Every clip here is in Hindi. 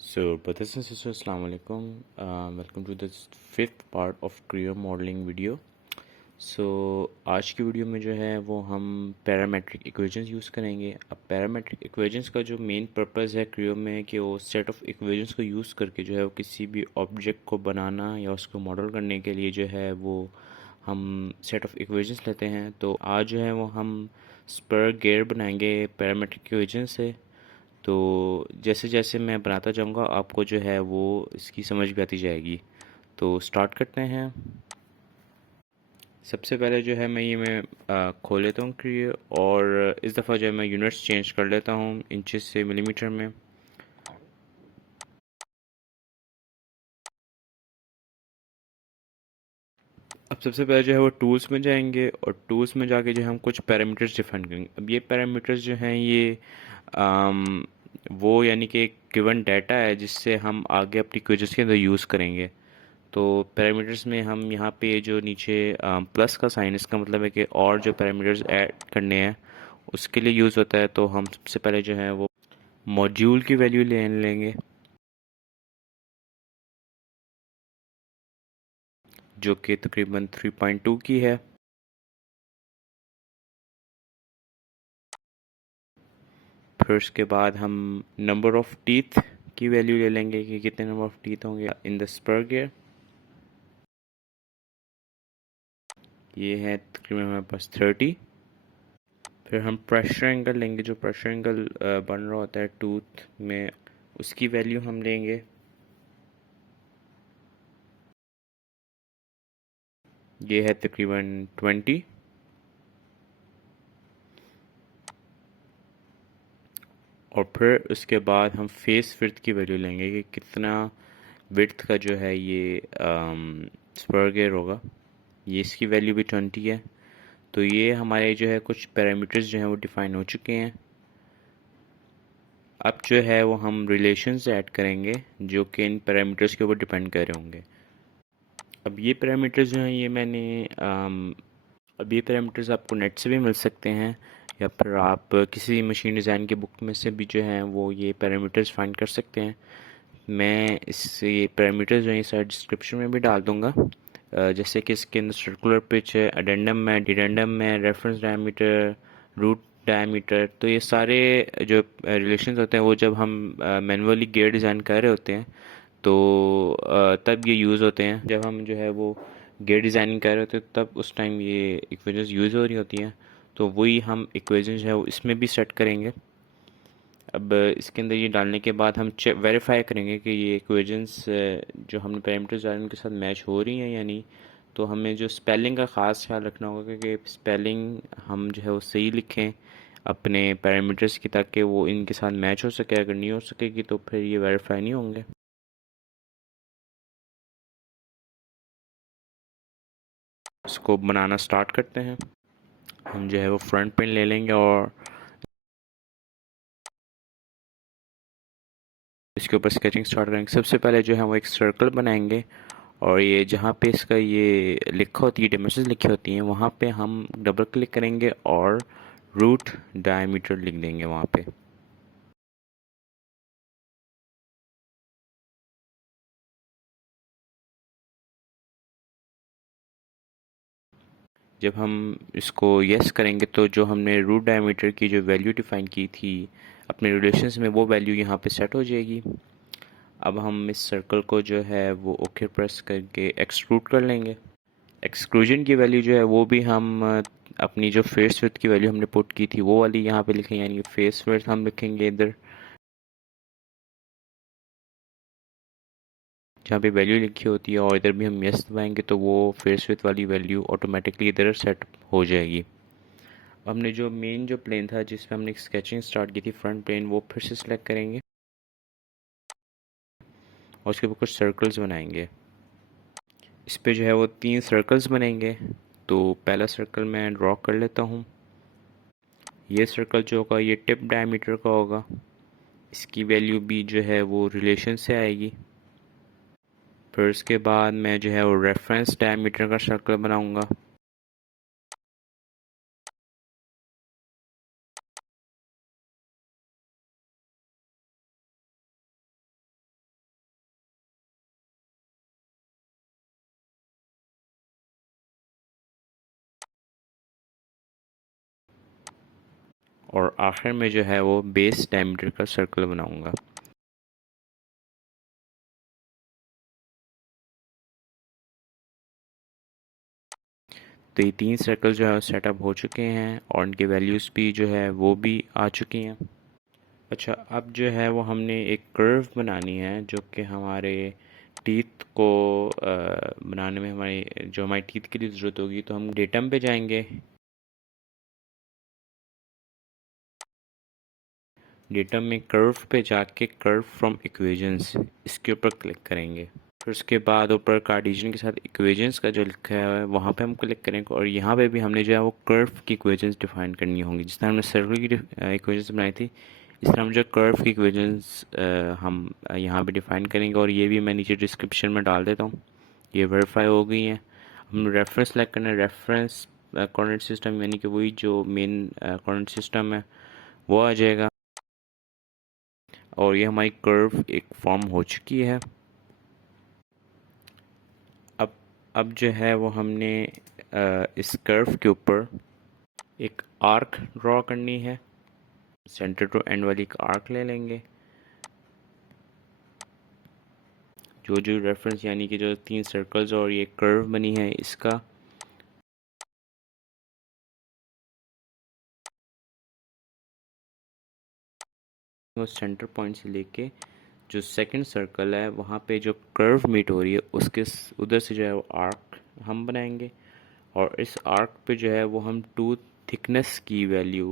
So, brothers and sisters, Assalamu alaikum. Welcome to the fifth part of Creo modeling video. So, आज की वीडियो में जो है वो हम पैरामेट्रिक इक्वेशंस यूज़ करेंगे। अब पैरामेट्रिक इक्वेशंस का जो मेन पर्पस है क्रियो में कि वो सेट ऑफ इक्वेशंस को यूज़ करके जो है वो किसी भी ऑब्जेक्ट को बनाना या उसको मॉडल करने के लिए जो है वो हम सेट ऑफ इक्वेशंस लेते हैं। तो आज जो है वो हम स्पर गेयर बनाएंगे पैरामेट्रिक इक्वेशन से। तो जैसे जैसे मैं बनाता जाऊंगा आपको जो है वो इसकी समझ भी आती जाएगी। तो स्टार्ट करते हैं। सबसे पहले जो है मैं खोल लेता हूँ क्रियो और इस दफ़ा जो है मैं यूनिट्स चेंज कर लेता हूँ इंचेस से मिलीमीटर में। अब सबसे पहले जो है वो टूल्स में जाएंगे और टूल्स में जाके जो है हम कुछ पैरामीटर्स डिफाइन करेंगे। अब ये पैरामीटर्स जो हैं ये आम, वो यानी कि एक गिवन डाटा है जिससे हम आगे अपनी क्वेश्चंस के अंदर यूज़ करेंगे। तो पैरामीटर्स में हम यहाँ पे जो नीचे प्लस का साइन, इसका मतलब है कि और जो पैरामीटर्स ऐड करने हैं उसके लिए यूज़ होता है। तो हम सबसे पहले जो है वो मॉड्यूल की वैल्यू ले लेंगे जो कि तकरीबन 3.2 की है। फिर उसके बाद हम नंबर ऑफ़ टीथ की वैल्यू ले लेंगे कि कितने नंबर ऑफ़ टीथ होंगे इन द स्पर गियर। ये है तकरीबन हमारे पास 30। फिर हम प्रेशर एंगल लेंगे, जो प्रेशर एंगल बन रहा होता है टूथ में उसकी वैल्यू हम लेंगे। ये है तकरीबन 20। और फिर उसके बाद हम फेस विड्थ की वैल्यू लेंगे कि कितना विड्थ का जो है ये स्पर गियर होगा। ये इसकी वैल्यू भी 20 है। तो ये हमारे जो है कुछ पैरामीटर्स जो हैं वो डिफ़ाइन हो चुके हैं। अब जो है वो हम रिलेशंस ऐड करेंगे जो कि इन पैरामीटर्स के ऊपर डिपेंड कर रहे होंगे। अब ये पैरामीटर्स जो हैं ये अब ये पैरामीटर्स आपको नेट से भी मिल सकते हैं या फिर आप किसी मशीन डिज़ाइन की बुक में से भी जो है वो ये पैरामीटर्स फाइंड कर सकते हैं। मैं इस ये पैरामीटर्स जो है सारे डिस्क्रिप्शन में भी डाल दूंगा। जैसे कि इसके अंदर सर्कुलर पिच है, अडेंडम है, डिडेंडम है, रेफरेंस डायमीटर, रूट डायमीटर। तो ये सारे जो रिलेशंस होते हैं वो जब हम मैनुअली गियर डिज़ाइन कर रहे होते हैं तो तब ये यूज़ होते हैं। जब हम जो है वो गियर डिज़ाइनिंग कर रहे होते हैं तब उस टाइम ये इक्वेशंस यूज़ हो रही होती हैं। तो वही हम इक्वेशंस जो है वो इसमें भी सेट करेंगे। अब इसके अंदर ये डालने के बाद हम चेक वेरीफाई करेंगे कि ये इक्वेशंस जो हमने पैरामीटर्स डाले उनके साथ मैच हो रही हैं या नहीं। तो हमें जो स्पेलिंग का ख़ास ख्याल रखना होगा कि स्पेलिंग हम जो है वो सही लिखें अपने पैरामीटर्स की, ताकि वो इनके साथ मैच हो सके। अगर नहीं हो सकेगी तो फिर ये वेरीफाई नहीं होंगे। इसको बनाना स्टार्ट करते हैं। हम जो है वो फ्रंट पेन ले लेंगे और इसके ऊपर स्केचिंग स्टार्ट करेंगे। सबसे पहले जो है वो एक सर्कल बनाएंगे और ये जहाँ पे इसका ये लिखा होती है, डायमेंशंस लिखी होती हैं, वहाँ पे हम डबल क्लिक करेंगे और रूट डायमीटर लिख देंगे वहाँ पे। जब हम इसको यस करेंगे तो जो हमने रूट डायमीटर की जो वैल्यू डिफ़ाइन की थी अपने रिलेशंस में, वो वैल्यू यहाँ पे सेट हो जाएगी। अब हम इस सर्कल को जो है वो ओके प्रेस करके एक्सट्रूड कर लेंगे। एक्सक्लूजन की वैल्यू जो है वो भी हम अपनी जो फेस विड्थ की वैल्यू हमने पुट की थी वो वाली यहाँ पे लिखेंगे, यानी कि फेस विड्थ हम लिखेंगे इधर जहाँ पे वैल्यू लिखी होती है, और इधर भी हम यस दबाएंगे तो वो फेस विड्थ वाली वैल्यू ऑटोमेटिकली इधर सेट हो जाएगी। हमने जो मेन जो प्लेन था जिस पे हमने स्केचिंग स्टार्ट की थी, फ्रंट प्लेन, वो फिर से सिलेक्ट करेंगे और उसके ऊपर कुछ सर्कल्स बनाएंगे। इस पे जो है वो 3 सर्कल्स बनेंगे। तो पहला सर्कल मैं ड्रॉ कर लेता हूँ। ये सर्कल जो होगा ये टिप डायमीटर का होगा। इसकी वैल्यू भी जो है वो रिलेशन से आएगी। फिर उसके बाद मैं जो है वो रेफरेंस डायमीटर का सर्कल बनाऊंगा। और आखिर में जो है वो बेस डायमीटर का सर्कल बनाऊंगा। तो ये 3 सर्कल जो है सेटअप हो चुके हैं और इनके वैल्यूज़ भी जो है वो भी आ चुकी हैं। अच्छा, अब जो है वो हमने एक कर्व बनानी है जो कि हमारे टीथ को बनाने में हमारी टीथ के लिए ज़रूरत होगी। तो हम डेटम पे जाएंगे। डेटम में कर्व पे जाके कर्व फ्रॉम इक्वेशंस इसके ऊपर क्लिक करेंगे। फिर उसके बाद ऊपर कार्टेशियन के साथ इक्वेशंस का जो लिखा है वहाँ पे हम क्लिक करेंगे और यहाँ पे भी हमने जो है वो कर्व की इक्वेशंस डिफाइन करनी होंगी। जिस तरह हमने सर्कल की इक्वेशंस बनाई थी, इस तरह हम जो कर्व की इक्वेशंस हम यहाँ पे डिफाइन करेंगे और ये भी मैं नीचे डिस्क्रिप्शन में डाल देता हूँ। ये वेरीफाई हो गई हैं। हम रेफरेंस सेलेक्ट करना है। रेफरेंस कोऑर्डिनेट सिस्टम यानी कि वही जो मेन कोऑर्डिनेट सिस्टम है वो आ जाएगा और ये हमारी कर्व एक फॉर्म हो चुकी है। अब अब जो है वो हमने इस कर्व के ऊपर एक आर्क ड्रॉ करनी है। सेंटर टू एंड वाली एक आर्क ले लेंगे। जो जो रेफरेंस यानी कि जो 3 सर्कल्स और ये कर्व बनी है इसका वो सेंटर पॉइंट से लेके जो सेकंड सर्कल है वहाँ पे जो कर्व मीट हो रही है उसके उधर से जो है वो आर्क हम बनाएंगे और इस आर्क पे जो है वो हम टूथ थिकनेस की वैल्यू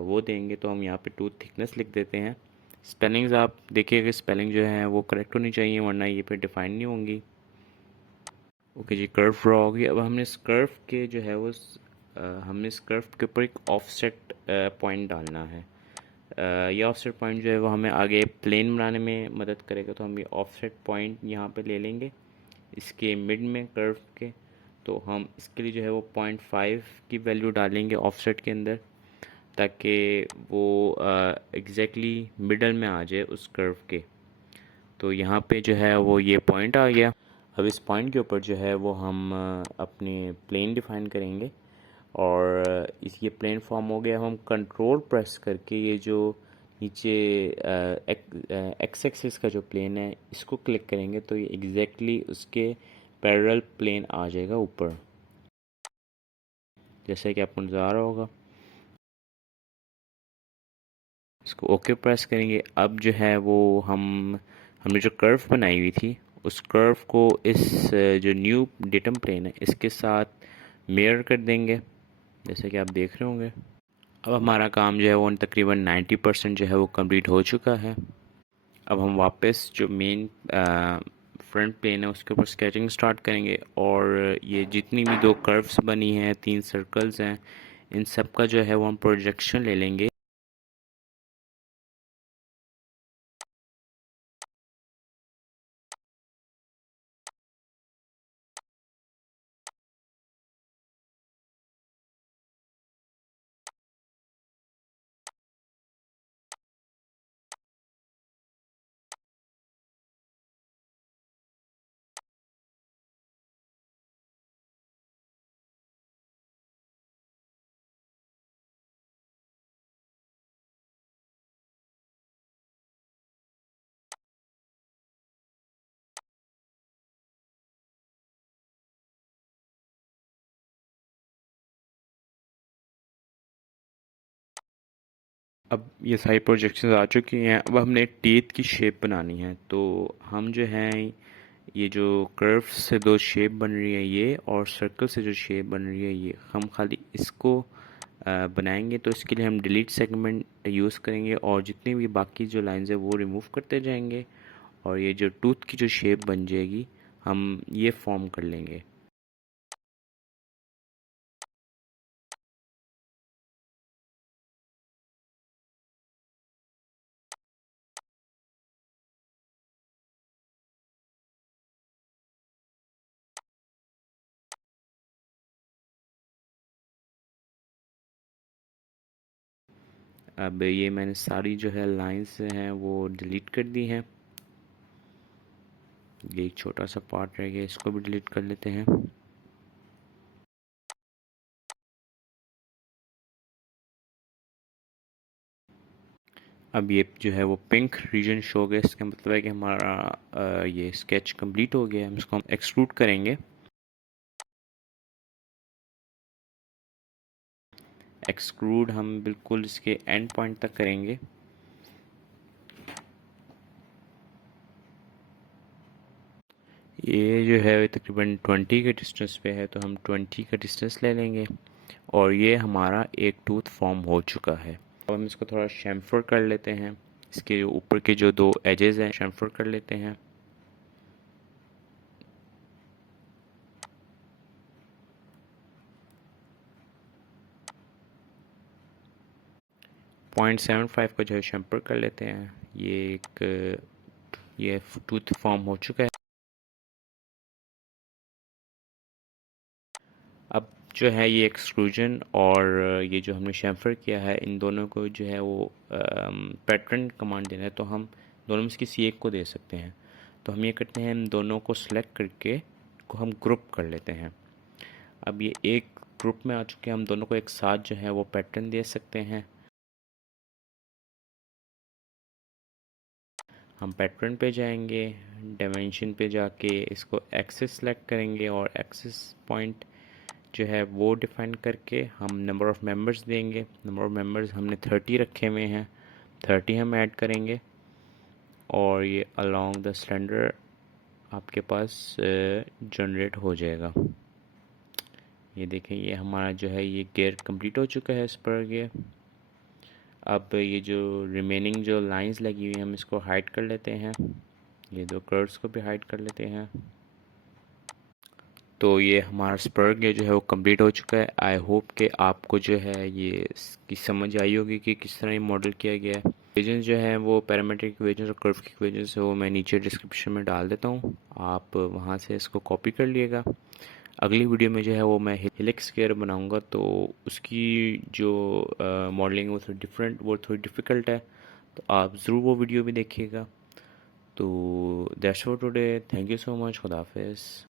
वो देंगे। तो हम यहाँ पे टूथ थिकनेस लिख देते हैं। स्पेलिंग्स आप देखिएगा, स्पेलिंग जो है वो करेक्ट होनी चाहिए वरना ये पे डिफाइन नहीं होंगी। ओके जी, कर्व ड्रॉ हो गई। अब हमने इस कर्व के जो है वो हमने इस कर्व के ऊपर एक ऑफसेट पॉइंट डालना है। ये ऑफसेट पॉइंट जो है वो हमें आगे प्लेन बनाने में मदद करेगा। तो हम ये ऑफसेट पॉइंट यहाँ पे ले लेंगे इसके मिड में कर्व के। तो हम इसके लिए जो है वो 0.5 की वैल्यू डालेंगे ऑफसेट के अंदर ताकि वो एग्जैक्टली मिडल में आ जाए उस कर्व के। तो यहाँ पे जो है वो ये पॉइंट आ गया। अब इस पॉइंट के ऊपर जो है वो हम अपने प्लेन डिफाइन करेंगे और इस ये प्लेन फॉर्म हो गया। हम कंट्रोल प्रेस करके ये जो नीचे एक्स एक्सिस का जो प्लेन है इसको क्लिक करेंगे तो ये एग्जैक्टली उसके पैरेलल प्लेन आ जाएगा ऊपर, जैसे कि आपको नज़र आ रहा होगा। इसको ओके प्रेस करेंगे। अब जो है वो हमने जो कर्व बनाई हुई थी उस कर्व को इस जो न्यू डेटम प्लेन है इसके साथ मिरर कर देंगे, जैसे कि आप देख रहे होंगे। अब हमारा काम जो है वो तकरीबन 90% जो है वो कंप्लीट हो चुका है। अब हम वापस जो मेन फ्रंट प्लेन है उसके ऊपर स्केचिंग स्टार्ट करेंगे और ये जितनी भी 2 कर्व्स बनी हैं, 3 सर्कल्स हैं, इन सब का जो है वो हम प्रोजेक्शन ले लेंगे। अब ये सारी प्रोजेक्शंस आ चुकी हैं। अब हमने टीथ की शेप बनानी है। तो हम जो है ये जो कर्व से 2 शेप बन रही है ये और सर्कल से जो शेप बन रही है ये, हम खाली इसको बनाएंगे। तो इसके लिए हम डिलीट सेगमेंट यूज़ करेंगे और जितनी भी बाकी जो लाइंस है वो रिमूव करते जाएंगे और ये जो टूथ की जो शेप बन जाएगी हम ये फॉर्म कर लेंगे। अब ये मैंने सारी जो है लाइंस हैं वो डिलीट कर दी हैं। ये एक छोटा सा पार्ट रह गया, इसको भी डिलीट कर लेते हैं। अब ये जो है वो पिंक रीजन शो हो गया, इसका मतलब है कि हमारा ये स्केच कंप्लीट हो गया है। हम इसको हम एक्सट्रूड करेंगे। एक्सट्रूड हम बिल्कुल इसके एंड पॉइंट तक करेंगे। ये जो है तकरीबन 20 के डिस्टेंस पे है, तो हम 20 का डिस्टेंस ले लेंगे और ये हमारा एक टूथ फॉर्म हो चुका है। अब हम इसको थोड़ा शैम्फर कर लेते हैं। इसके ऊपर के जो दो एजेस हैं शैम्फर कर लेते हैं। .75 का जो है शैम्फर कर लेते हैं। ये टूथ फॉर्म हो चुका है। अब जो है ये एक्सट्रूजन और ये जो हमने शैम्फर किया है, इन दोनों को जो है वो पैटर्न कमांड देना है, तो हम दोनों में से किसी एक को दे सकते हैं। तो हम ये करते हैं, इन दोनों को सिलेक्ट करके को हम ग्रुप कर लेते हैं। अब ये एक ग्रुप में आ चुके हैं, हम दोनों को एक साथ जो है वो पैटर्न दे सकते हैं। हम पैटर्न पे जाएंगे, डायमेंशन पे जाके इसको एक्सिस सेलेक्ट करेंगे और एक्सिस पॉइंट जो है वो डिफाइन करके हम नंबर ऑफ़ मेंबर्स देंगे। नंबर ऑफ़ मेंबर्स हमने 30 रखे हुए हैं, 30 हम ऐड करेंगे और ये अलोंग द सिलेंडर आपके पास जनरेट हो जाएगा। ये देखें, ये हमारा जो है ये गियर कंप्लीट हो चुका है, स्पर गियर। अब ये जो रिमेनिंग जो लाइंस लगी हुई हैं हम इसको हाइड कर लेते हैं। ये दो कर्व्स को भी हाइड कर लेते हैं। तो ये हमारा स्पर गियर जो है वो कंप्लीट हो चुका है। आई होप कि आपको जो है ये इसकी समझ आई होगी कि किस तरह ये मॉडल किया गया है। इक्वेशंस जो हैं वो पैरामीट्रिक इक्वेशंस और कर्व की इक्वेशंस वो मैं नीचे डिस्क्रिप्शन में डाल देता हूँ, आप वहाँ से इसको कॉपी कर लिएगा। अगली वीडियो में जो है वो मैं हेलिक्स गियर बनाऊँगा, तो उसकी जो मॉडलिंग वो थोड़ी डिफरेंट, वो थोड़ी डिफ़िकल्ट है, तो आप ज़रूर वो वीडियो भी देखिएगा। तो that's for today, thank you so much, खुदा हाफिज़।